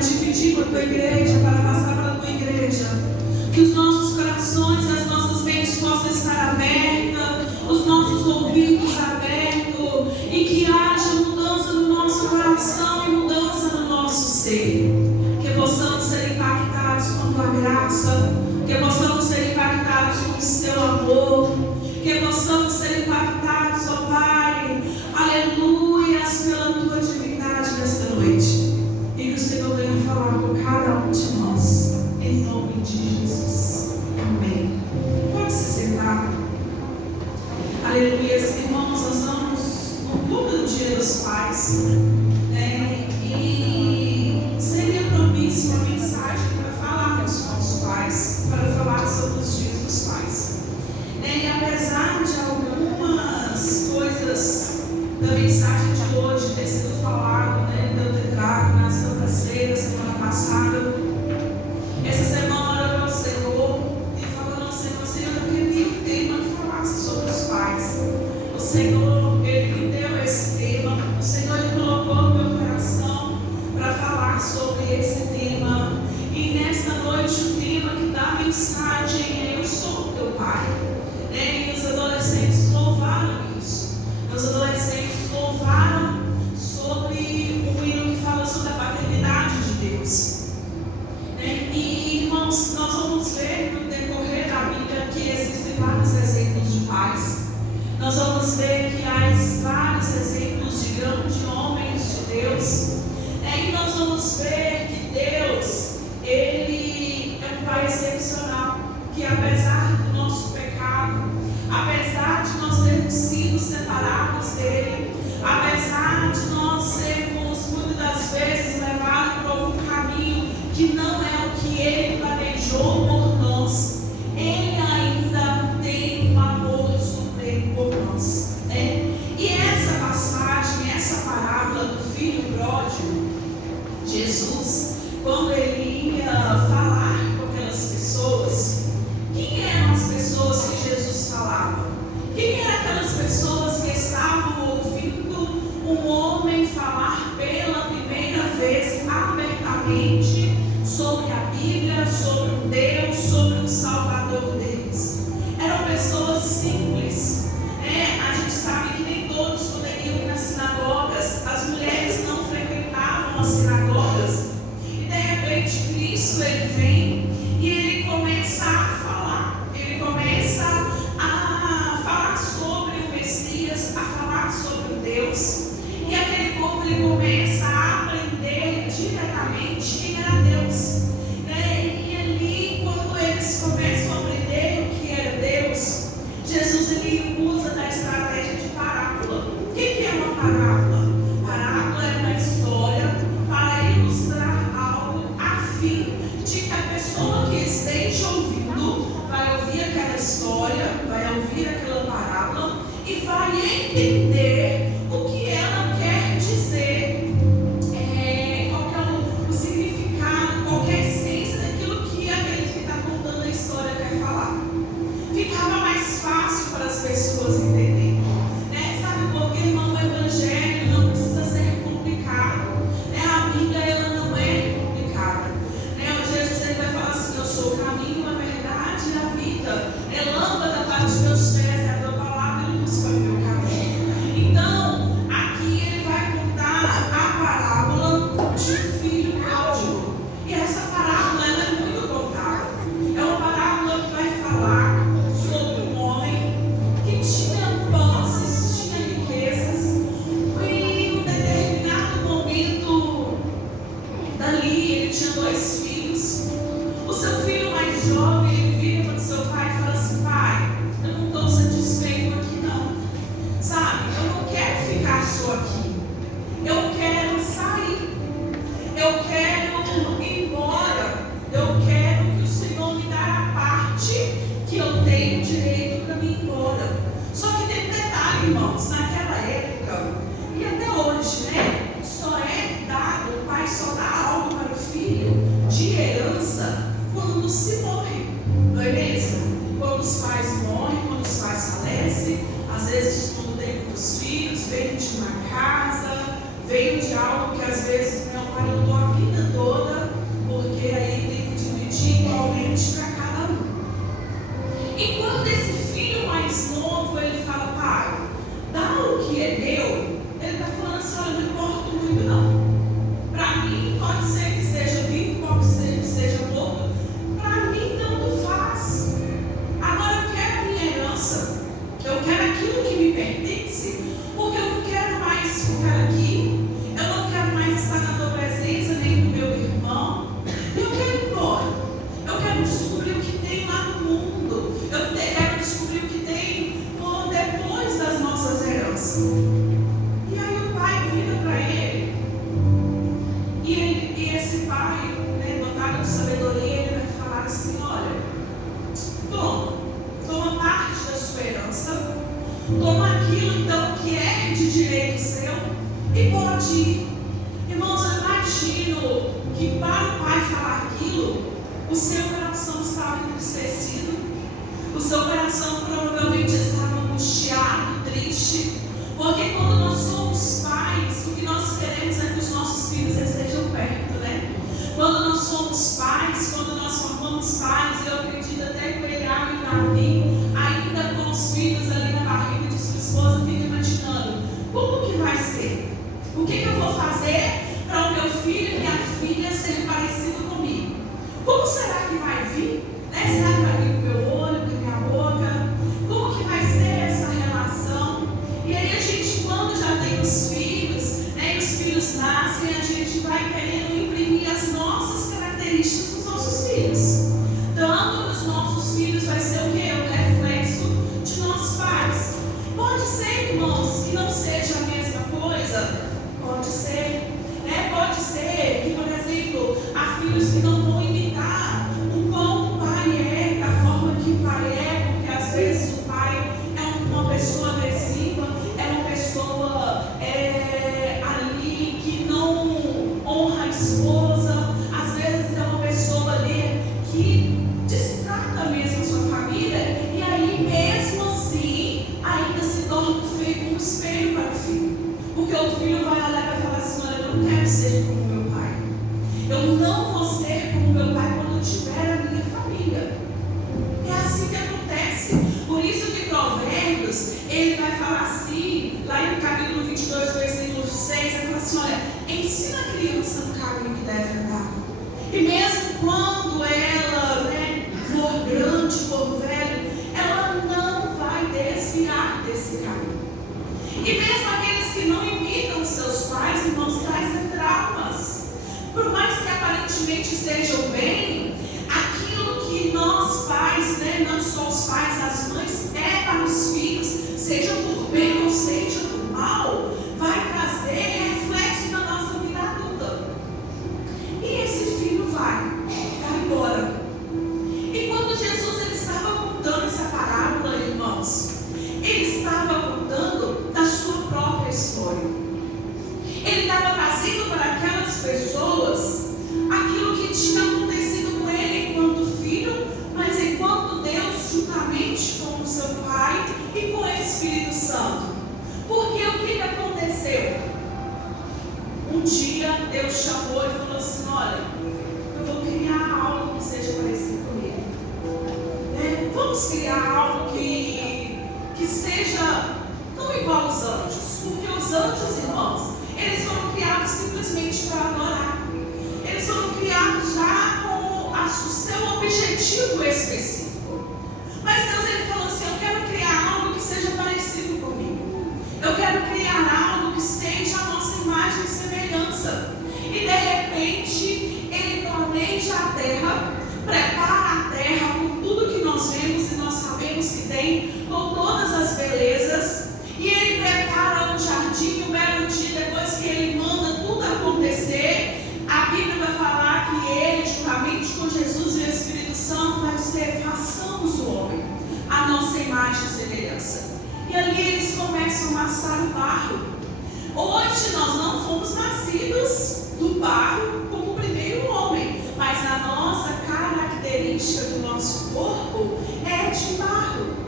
dividir com a tua igreja, para passar para a tua igreja. Que os nossos corações e as nossas mentes possam estar abertas, os nossos ouvidos abertos, e que haja mudança no nosso coração e mudança no nosso ser. Que possamos ser impactados com tua graça, que possamos ser impactados com o seu amor, que possamos ser impactados, ó Pai, aleluias, pela tua divindade nesta noite. E que o Senhor venha falar com cada um de nós, em nome de Jesus. Amém. Pode se sentar. Aleluias, irmãos, nós estamos no culto do Dia dos Pais, né? E seria propício uma mensagem para falarmos com os pais, para falar sobre os dias dos pais. E apesar de algumas coisas da mensagem de hoje ter sido falado, né, de eu ter trago na Santa Ceia semana passada, essa semana eu orei ao Senhor e falando ao Senhor, eu queria um tema que falasse sobre os pais. O Senhor, Ele me deu esse tema, o Senhor, Ele colocou no meu coração para falar sobre esse tema. E nesta noite o tema que dá a mensagem é: eu sou teu pai. E os adolescentes louvaram isso. Os adolescentes louvaram sobre o hino que fala sobre a paternidade de Deus. E irmãos, nós vamos ver no decorrer da Bíblia que existem vários exemplos de pais. Nós vamos ver que há vários exemplos de grandes homens de Deus. E nós vamos ver que Deus, Ele é um pai excepcional, que apesar do nosso pecado, apesar de nós termos sido separados dele, apesar de nós sermos muitas das vezes levados por algum caminho que não é o que ele planejou por nós, ele ainda tem um amor supremo por nós, né? E essa passagem, essa parábola do filho pródigo, Jesus, quando ele ia falar com aquelas pessoas, quem eram as pessoas que Jesus falava? Quem eram aquelas pessoas que estavam ouvindo um homem falar pela primeira vez abertamente sobre a Bíblia, sobre um Deus, sobre um Salvador deles? Eram pessoas simples. A gente sabe que nem todos poderiam ir nas sinagogas, as mulheres não frequentavam as sinagogas. E de repente Cristo, ele vem e ele começa a falar. Ele começa a falar sobre o Messias, a falar sobre o Deus. E aquele povo, ele começa a aprender diretamente quem era Deus. E ali, quando eles começam a aprender o que era Deus, Jesus, ele usa da estratégia de parábola. O que é uma parábola? Parábola é uma história para ilustrar algo a fim de que a pessoa que esteja ouvindo vai ouvir aquela história, vai ouvir aquela parábola e vai entender o que ela quer dizer, qual é o significado, qual é a essência daquilo que aquele que está contando a história quer falar. Ficava mais fácil para as pessoas entenderem, sabe por quê, irmão? O Evangelho não precisa ser complicado, a Bíblia, ela não é complicada. O Jesus, ele vai falar assim: eu sou o caminho, a verdade e a vida. Lâmpada para os meus pés, a tua palavra e luz para o meu caminho. Então, aqui ele vai contar a parábola de um filho pródigo. E essa parábola, ela é muito contada. É uma parábola que vai falar sobre um homem que tinha posses, tinha riquezas, e em um determinado momento dali ele tinha 2 filhos. O seu filho mais jovem, ele vira para o seu pai e fala assim: pai, eu não estou satisfeito aqui não, sabe? Eu não quero ficar só aqui, eu quero sair, eu quero ir embora, eu quero que o Senhor me dê a parte que eu tenho direito para me ir embora. Só que tem um detalhe, irmãos, naquela época e até hoje, só é dado, o pai só dá algo para o filho de herança quando se morre, não é mesmo? Quando os pais morrem, quando os pais falecem, às vezes tudo tem muitos filhos, veio de uma casa, veio de algo que às vezes meu pai lutou a vida toda esse pai, né, dotado de sabedoria, ele vai falar assim: olha, toma parte da sua herança, toma aquilo então que é de direito seu e pode ir. Irmãos, eu imagino que para o pai falar aquilo, o seu coração estava entristecido, o seu coração provavelmente estava angustiado, triste, porque quando nós somos pais, o que nós queremos é que os nossos filhos estejam perto, né? Quando nós somos pais, quando nós formamos pais, eu acredito até que o Eliabe e Davi, ainda com os filhos ali na barriga de sua esposa, fica imaginando: como que vai ser? O que eu vou fazer para o meu filho e minha filha serem parecidos comigo? Como será que vai vir? Né? Será que vai vir com o meu olho, com a minha boca? Como que vai ser essa relação? E aí a gente, quando já tem os filhos, né, e os filhos nascem, a gente vai querendo imprimir as nossas características nos nossos filhos. Dando para os nossos filhos vai ser o quê? O reflexo de nossos pais. Pode ser, irmãos, que não seja a mesma coisa? Pode ser. Pode ser que, por exemplo, há filhos que não vão imitar o quão o pai é, da forma que o pai é, porque às vezes o pai é uma pessoa agressiva, é uma pessoa ali que não honra a esposa, às vezes é uma pessoa ali que destrata mesmo a sua família, e aí mesmo assim ainda se torna feio um espelho para o filho, porque o filho vai olhar e vai falar assim: olha, eu não quero ser como meu pai, eu não vou ser como meu pai quando eu tiver a minha família. É assim que acontece. Por isso que Provérbios, ele vai falar assim, lá no capítulo 22, versículo 6, ele fala assim: olha, ensina a criança no caminho que deve andar, e mesmo quando ela, né, for grande, for velho, ela não vai desviar desse caminho. E mesmo aqueles que não imitam seus pais, irmãos, trazem traumas. Por mais que aparentemente estejam bem, aquilo que nós pais, né, não só os pais, as mães, é para os filhos, seja por bem ou seja por mal, vai trazer reflexo na nossa vida adulta. E esse filho vai embora. E quando Jesus ele estava contando essa parábola, irmãos, ele estava contando da sua própria história. Ele estava trazendo para aquelas pessoas aquilo que tinha acontecido com ele enquanto filho, mas enquanto Deus, juntamente com o seu Pai e com o Espírito Santo. Porque o que aconteceu? Um dia Deus chamou e falou assim: olha, eu vou criar algo que seja parecido comigo. Vamos criar algo que seja não igual aos anjos, porque os anjos, irmãos, eles foram criados simplesmente para adorar. Eles foram criados já com o seu objetivo específico. Mas Deus ele falou assim: eu quero criar algo que seja parecido comigo. Eu quero criar algo que seja a nossa imagem e semelhança. E de repente ele planeja a terra, prepara a terra com tudo que nós vemos e nós sabemos que tem, com todas as belezas. E ele prepara um jardim, um belo dia, depois que ele manda tudo acontecer, a Bíblia vai falar que ele, juntamente com Jesus e o Espírito Santo, vai dizer: façamos o homem a nossa imagem e semelhança. E ali eles começam a amassar o barro. Hoje nós não fomos nascidos do barro como o primeiro homem, mas a nossa característica do nosso corpo é de barro.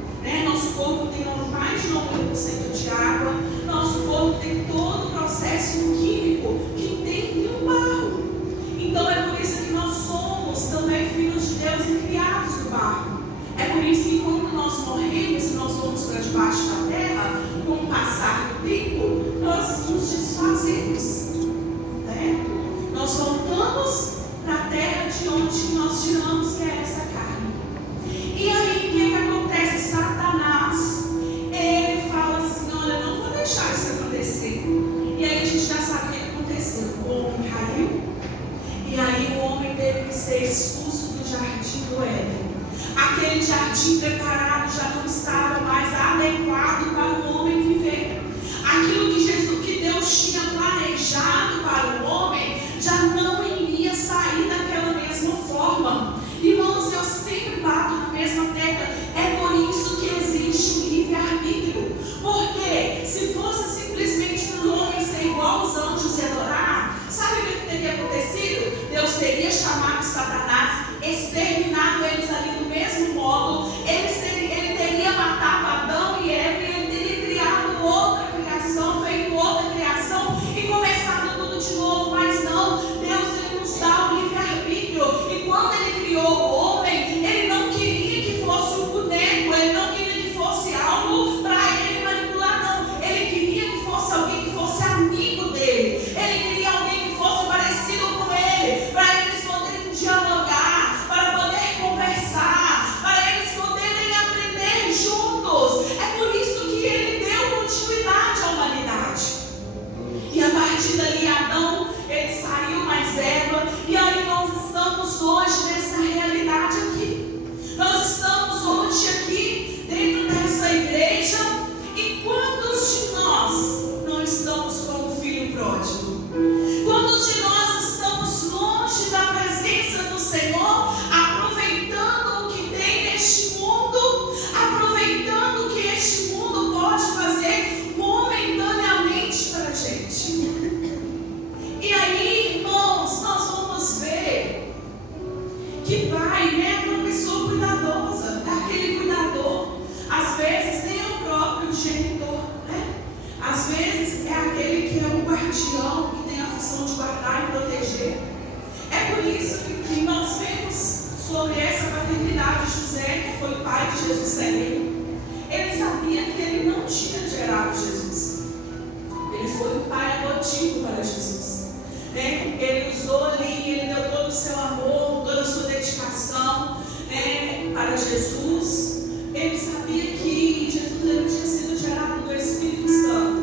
Nosso corpo tem mais de 90% de água, nosso corpo tem todo o processo químico que tem no barro. Então é por isso que nós somos também filhos de Deus e criados do barro. É por isso que quando nós morremos e nós vamos para debaixo da terra, com o passar do tempo, nós nos desfazemos. Nós voltamos para a terra de onde nós tiramos, que é essa carne. E aí, o que acontece? Satanás, ele fala assim: olha, eu não vou deixar isso acontecer. E aí a gente já sabe o que aconteceu. O homem caiu, e aí o homem teve que ser expulso do jardim do Éden. Aquele jardim preparado já não estava mais adequado para o homem viver. Aquilo que Deus tinha planejado para o homem já não iria chamado Satanás, exterminado eles ali do mesmo modo. Ele teria matado Adão e Eva, e ele teria criado outra criação, feito outra criação e começado tudo de novo. Mas não, Deus ele nos dá o livre-arbítrio. E quando ele criou o homem, ele não queria que fosse um boneco, ele não queria que fosse algo para ele manipular, não. Ele queria que fosse alguém que fosse amigo dele. Ele queria alguém que fosse parecido com ele, para eles poderem dialogar, para poder conversar, para eles poderem aprender juntos. É por isso que ele deu continuidade à humanidade. E a partir dali, Adão, ele saiu, mais Eva, e aí nós estamos hoje nessa realidade aqui. Nós estamos hoje aqui dentro dessa igreja, e quantos de nós não estamos como o filho pródigo? Quantos de nós estamos longe da presença do Senhor, aproveitando o que tem neste mundo, aproveitando o que este mundo pode fazer momentaneamente para a gente? E aí, irmãos, nós vamos ver que pai, né, é uma pessoa cuidadosa, é aquele cuidador. Às vezes nem é o próprio genitor, né? Às vezes é aquele que é um guardião, que tem a função de guardar e proteger. É por isso que nós vemos sobre essa paternidade de José, que foi o pai de Jesus também. Ele sabia que ele não tinha gerado Jesus. Ele foi o pai adotivo para Jesus. Né? Ele usou ali, ele deu todo o seu amor, toda a sua dedicação, né, para Jesus. Ele sabia que Jesus ele tinha sido gerado do Espírito Santo,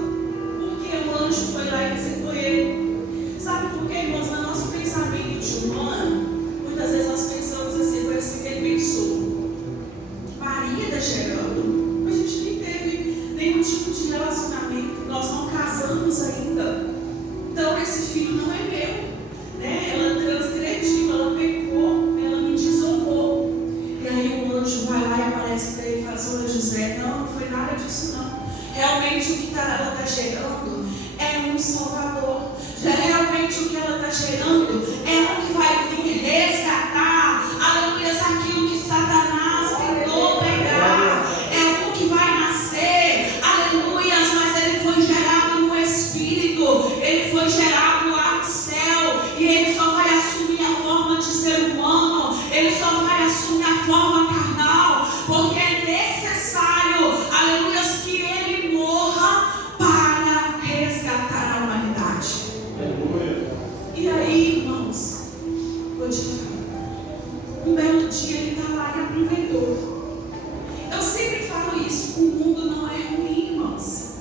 porque o anjo foi lá e visitou ele. Sabe por quê, irmãos? No nosso pensamento de humano, muitas vezes nós pensamos assim, foi assim que ele pensou. Maria está gerando, a gente nem teve nenhum tipo de relacionamento, nós não casamos ainda. Então esse filho não é meu, né? Ela transgrediu, ela pecou, ela me desonrou. E aí o anjo vai lá e aparece para ele e fala assim: olha, José, não foi nada disso não. Realmente o que ela está gerando é um Salvador. Realmente o que ela está gerando é o que vai vir resgatar, aleluia, aquilo que Satanás tentou pegar. É o que vai nascer, aleluia, mas ele foi gerado no Espírito, ele foi gerado lá no céu, e ele só vai assumir a forma de ser humano, ele só vai assumir a forma carnal, porque é necessário, aleluia, que ele morra para resgatar a humanidade. E aí, irmãos, vou te falar, um belo dia ele está lá e aproveitou. Eu sempre falo isso, o mundo não é ruim, irmãos.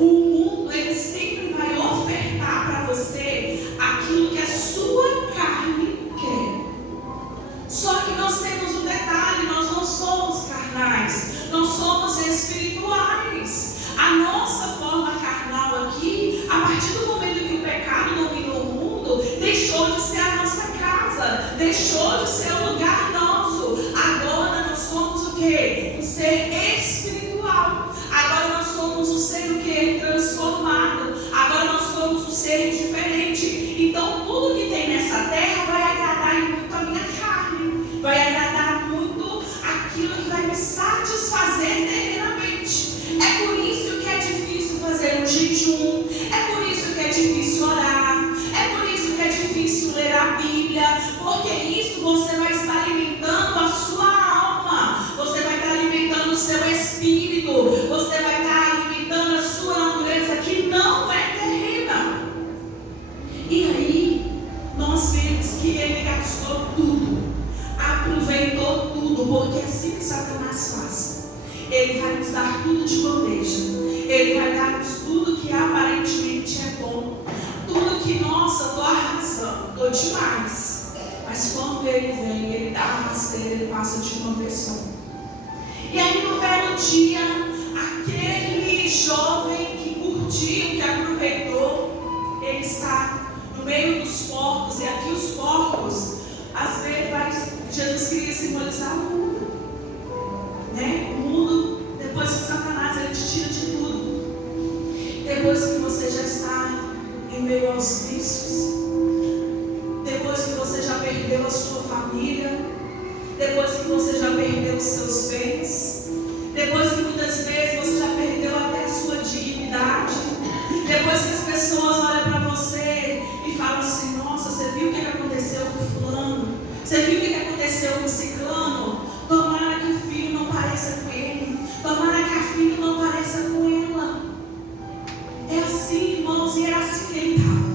O mundo, ele sempre vai ofertar para você aquilo que a sua carne quer. Só que nós temos um detalhe, nós não somos carnais, nós somos espirituais. A nossa forma carnal aqui, a partir do momento que o pecado dominou o mundo, deixou de ser a nossa casa, deixou de ser o lugar nosso. Agora nós somos o quê? Um ser espiritual. Agora nós somos um ser o quê? Transformado. Agora nós somos um ser diferente. Então tudo que tem nessa terra vai agradar muito a minha carne, vai agradar muito aquilo que vai me satisfazer terrenamente. É por isso que é difícil fazer um jejum, é por isso que é difícil orar, é por isso que é difícil ler a Bíblia, porque isso você vai estar alimentando a sua alma, você vai estar alimentando o seu espírito, você vai estar alimentando a sua natureza que não é terrena. E aí nós vemos que ele gastou tudo, aproveitou tudo, porque é assim que Satanás faz. Ele vai nos dar tudo de bandeja, ele vai dar-nos tudo que aparentemente é bom, tudo que, nossa, estou arrasando, estou demais. Mas quando ele vem, ele dá uma rasteira, ele passa de uma vez só. E aí no belo dia, aquele jovem que curtiu, que aproveitou, ele está no meio dos porcos, e aqui os porcos, às vezes Jesus queria simbolizar o mundo, né? O mundo, depois que Satanás ele te tira de tudo, depois que você já está em meio aos vícios, depois que você já você já perdeu os seus bens, depois que muitas vezes você já perdeu até a sua dignidade, depois que as pessoas olham para você e falam assim: nossa, você viu o que aconteceu com fulano? Você viu o que aconteceu com ciclano? Tomara que o filho não pareça com ele, tomara que a filha não pareça com ela. É assim, irmãos, e era assim que ele estava.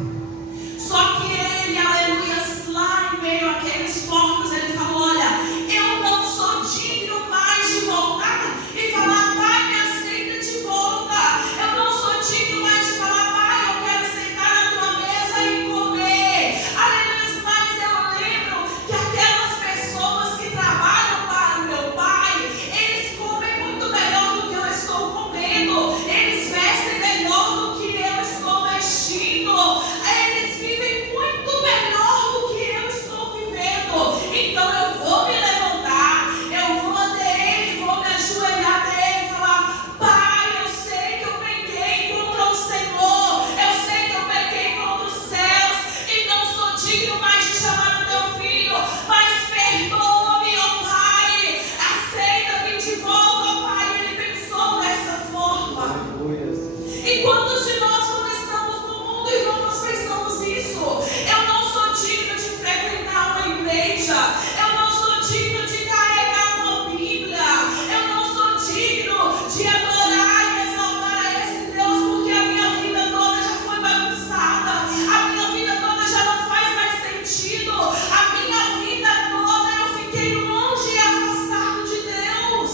Só que ele, aleluia, lá em meio àqueles porcos, ele falou: olha, eu não sou digno mais de voltar e falar: pai, me aceita de volta. Eu não sou digno mais de falar: pai, eu quero sentar na tua mesa e comer. Aleluia, mas eu lembro que aquelas pessoas que trabalham para o meu pai, eles comem muito melhor do que eu estou comendo, eles vestem melhor do que eu estou vestindo, eles vivem muito melhor do que eu estou vivendo. Então eu vou me levantar, eu vou até ele, vou me ajoelhar nele e falar: pai, eu sei que eu pequei contra o Senhor, eu sei que eu pequei contra os céus e não sou digno mais de chamar o teu filho, mas perdoa-me, ó pai, aceita-me de volta, ó pai. Ele pensou dessa forma. E quantos de nós, quando estamos no mundo, irmão, nós pensamos isso? Eu não sou digno de frequentar uma igreja, eu não sou digno de carregar uma Bíblia, eu não sou digno de adorar e exaltar a esse Deus, porque a minha vida toda já foi bagunçada, a minha vida toda já não faz mais sentido, a minha vida toda eu fiquei longe e afastado de Deus.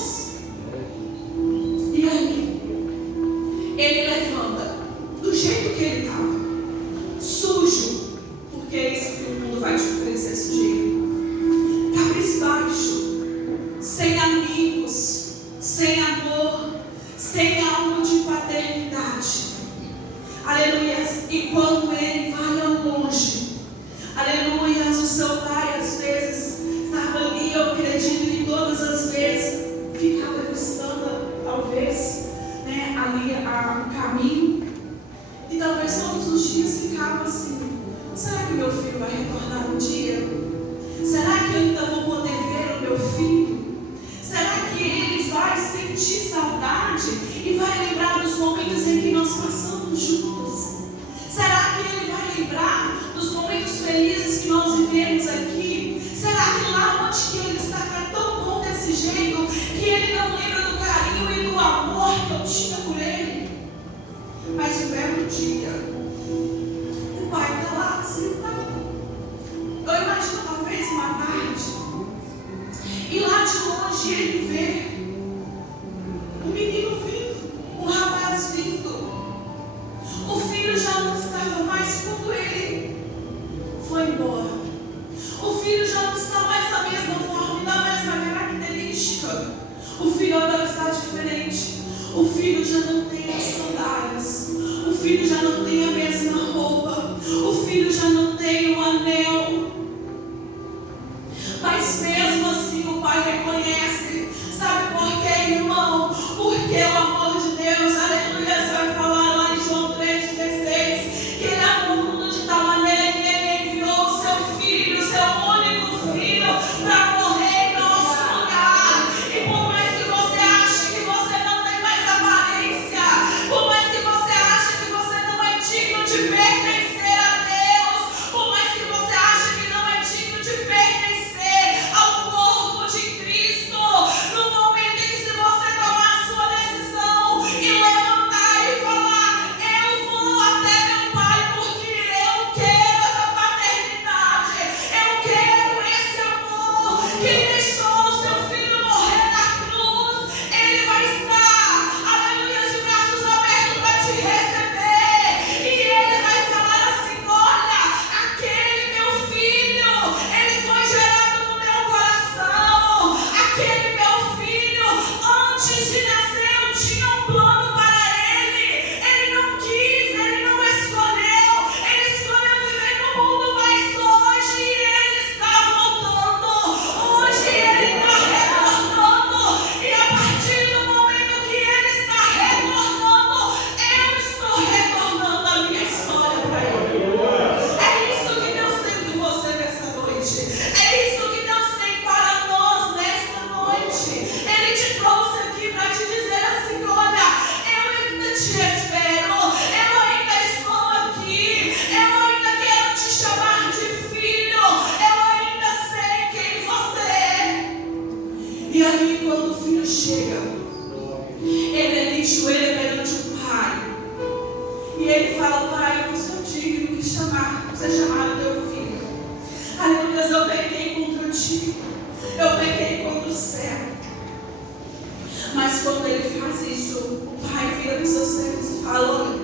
E aí, ele levanta do jeito que ele estava, sujo, porque é isso que o mundo vai te oferecer, sujeito, cabisbaixo, sem amigos, sem amor, sem algo de paternidade. Aleluia. E quando ele vai ao longe, aleluia, o seu pai às vezes estava ali, eu acredito que todas as vezes ficava avistando, talvez, ali o caminho, e talvez todos os dias ficava assim: será que meu filho vai retornar um dia? Será que eu ainda vou poder ver o meu filho? Será que ele vai sentir saudade e vai lembrar dos momentos em que nós passamos juntos? Será que ele vai lembrar dos momentos felizes que nós vivemos aqui? Será que lá onde que ele está tão bom desse jeito que ele não lembra do carinho e do amor que eu tinha por ele? Mas um belo dia, o pai está lá sentado. Eu imagino talvez uma tarde, e lá de longe ele vê o menino vindo, o rapaz vindo. O filho já não estava mais quando ele foi embora. O filho já não está mais da mesma forma, da mesma característica. O filho agora está diferente. O filho já não tem as sandálias. O filho já não tem a mesma roupa. O filho já não tem o anel. Mas mesmo assim o pai reconhece. Sabe por quê, irmão? Porque o amor de Deus, aleluia, você vai falar lá em João 3,16, que ele amou o mundo de tal maneira que ele enviou o seu filho, o seu único filho, para morrer em nosso lugar. E por mais que você ache que você não tem mais aparência, por mais que você ache que você não é digno de pertencer a Deus, por mais que você ache enjoelha perante o Pai. E ele fala: Pai, eu não sou digno de ser chamado teu filho. Aleluia, eu pequei contra ti. Eu pequei contra o céu. Mas quando ele faz isso, o Pai vira para os seus servos e fala: olha,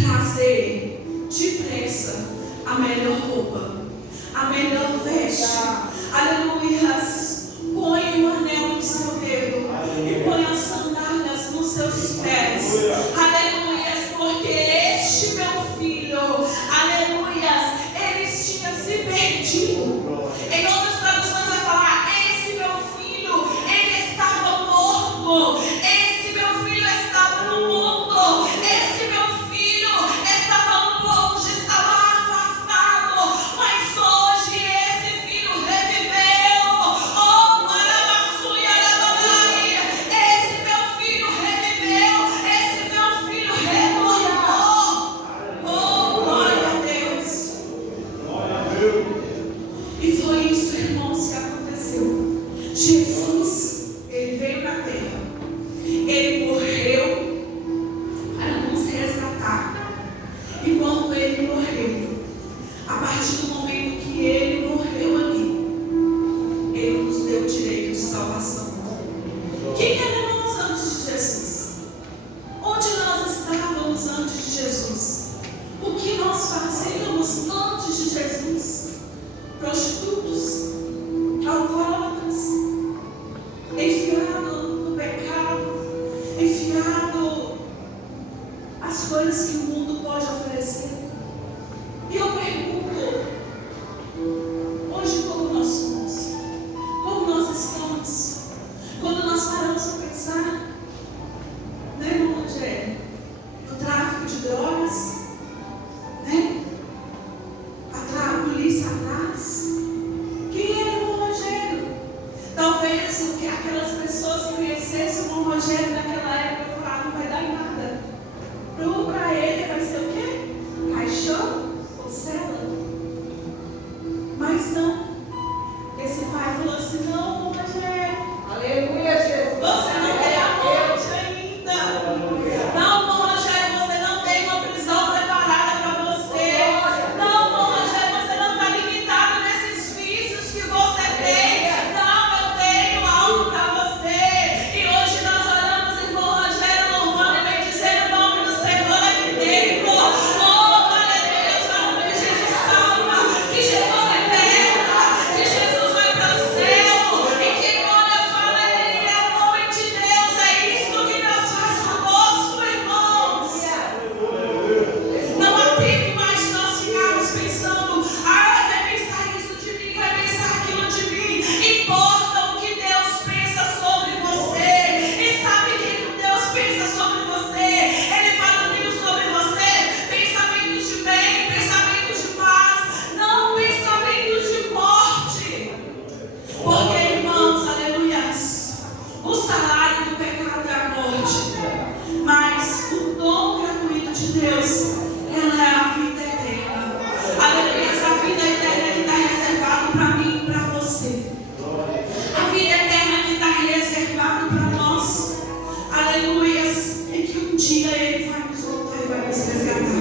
trazer depressa a melhor roupa, a melhor veste. Aleluia. Põe o anel no seu dedo e põe as sandálias nos seus pés. Aleluia. Porque este meu filho, aleluia, eles tinham se perdido. Em outras traduções vai falar: esse meu filho, ele estava morto. Esse meu filho estava no mundo. Esse meu filho estava longe, estava afastado. Mas hoje esse filho reviveu. Oh, Marabassuia, Arabanai. Esse meu filho reviveu. Esse meu filho retornou. Oh, glória a Deus. Glória a Deus. E foi isso, irmãos, que aconteceu. Jesus, ele veio na terra. Ele morreu para nos resgatar. E quando ele morreu, a partir do momento que ele morreu ali, ele nos deu o direito de salvação. Quem era nós antes de Jesus? Onde nós estávamos antes de Jesus? O que nós fazíamos antes de Jesus? Prostitutos, alcoólatras, enfiado no pecado, enfiado as coisas que o mundo pode oferecer. E eu pergunto, hoje como nós somos? Como nós estamos? Quando nós paramos para pensar, né, irmão Rogério, no tráfico de drogas, né? A polícia atrás. Quem era o irmão Rogério? Talvez o que aquelas pessoas que conhecessem o irmão Rogério naquela época falaram: não vai dar em nada. Para ele vai ser o quê? Caixão ou cela? Mas não. Esse pai falou assim: não, irmão Rogério. Aleluia, Jesus. Você não tem a morte ainda. Não, irmão Rogério, você não tem uma prisão preparada para você. Não, irmão Rogério, você não está limitado nesses vícios que você tem. Não, eu tenho algo para você. E hoje nós oramos, irmão Rogério, louvando e bendizendo o nome do Senhor aqui dentro. Oh, aleluia, falando que Jesus salva, que Jesus liberta, que Jesus vai para o céu. E que quando eu falo, ele é o nome de Deus. É isso que Deus faz conosco, irmãos. Não há tempo mais de nós ficarmos pensando: ah, vai pensar isso de mim, vai pensar aquilo de mim. Importa o que Deus pensa sobre você. E sabe o que Deus pensa sobre você? Ele fala: tenho sobre você pensamentos de bem, pensamentos de paz, não pensamentos de morte. Porque, irmãos, aleluias, o salário do pecado é a morte, mas o dom gratuito de Deus, ela é a vida eterna. Aleluias, a vida eterna que está reservada para mim e para você. A vida eterna que está reservada para nós. Aleluias, é que um dia Ele vai nos voltar e vai nos resgatar.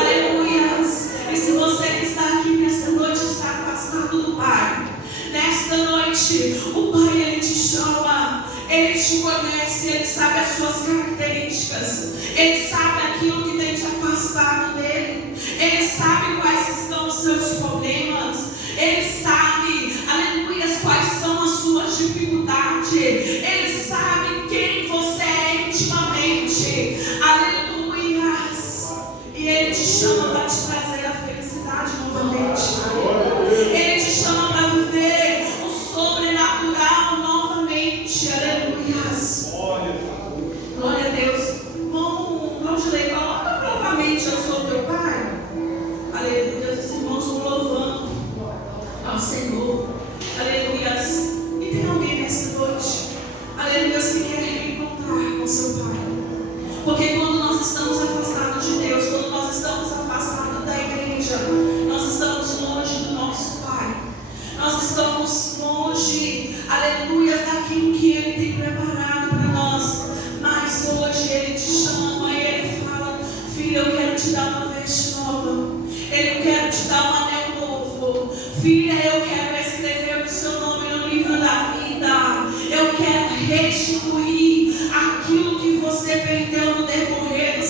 Aleluias. E se você que está aqui nesta noite está afastado do Pai, nesta noite o Pai, Ele te chama, Ele te conhece, Ele sabe as suas características, Ele sabe aquilo que tem te afastado dele, Ele sabe quais são os seus problemas, Ele sabe, aleluia, quais são as suas dificuldades, Ele sabe quem você é intimamente, aleluia, e Ele te chama para te trazer a felicidade novamente. Ele te chama para viver o sobrenatural novamente. Aleluia. Glória a Deus. Bom, Valdilei, coloca novamente: eu sou teu Pai. Aleluia. Os irmãos vão louvando ao Senhor. Aleluia. E tem alguém nessa noite, aleluia, que quer reencontrar com seu Pai? Porque quando nós estamos afastados de Deus, quando nós estamos afastados da igreja, nós estamos longe do nosso Pai. Nós estamos longe, aleluia, daquilo que Ele tem preparado para nós. Mas Filha, eu quero escrever o seu nome no livro da vida. Eu quero restituir aquilo que você perdeu no decorrer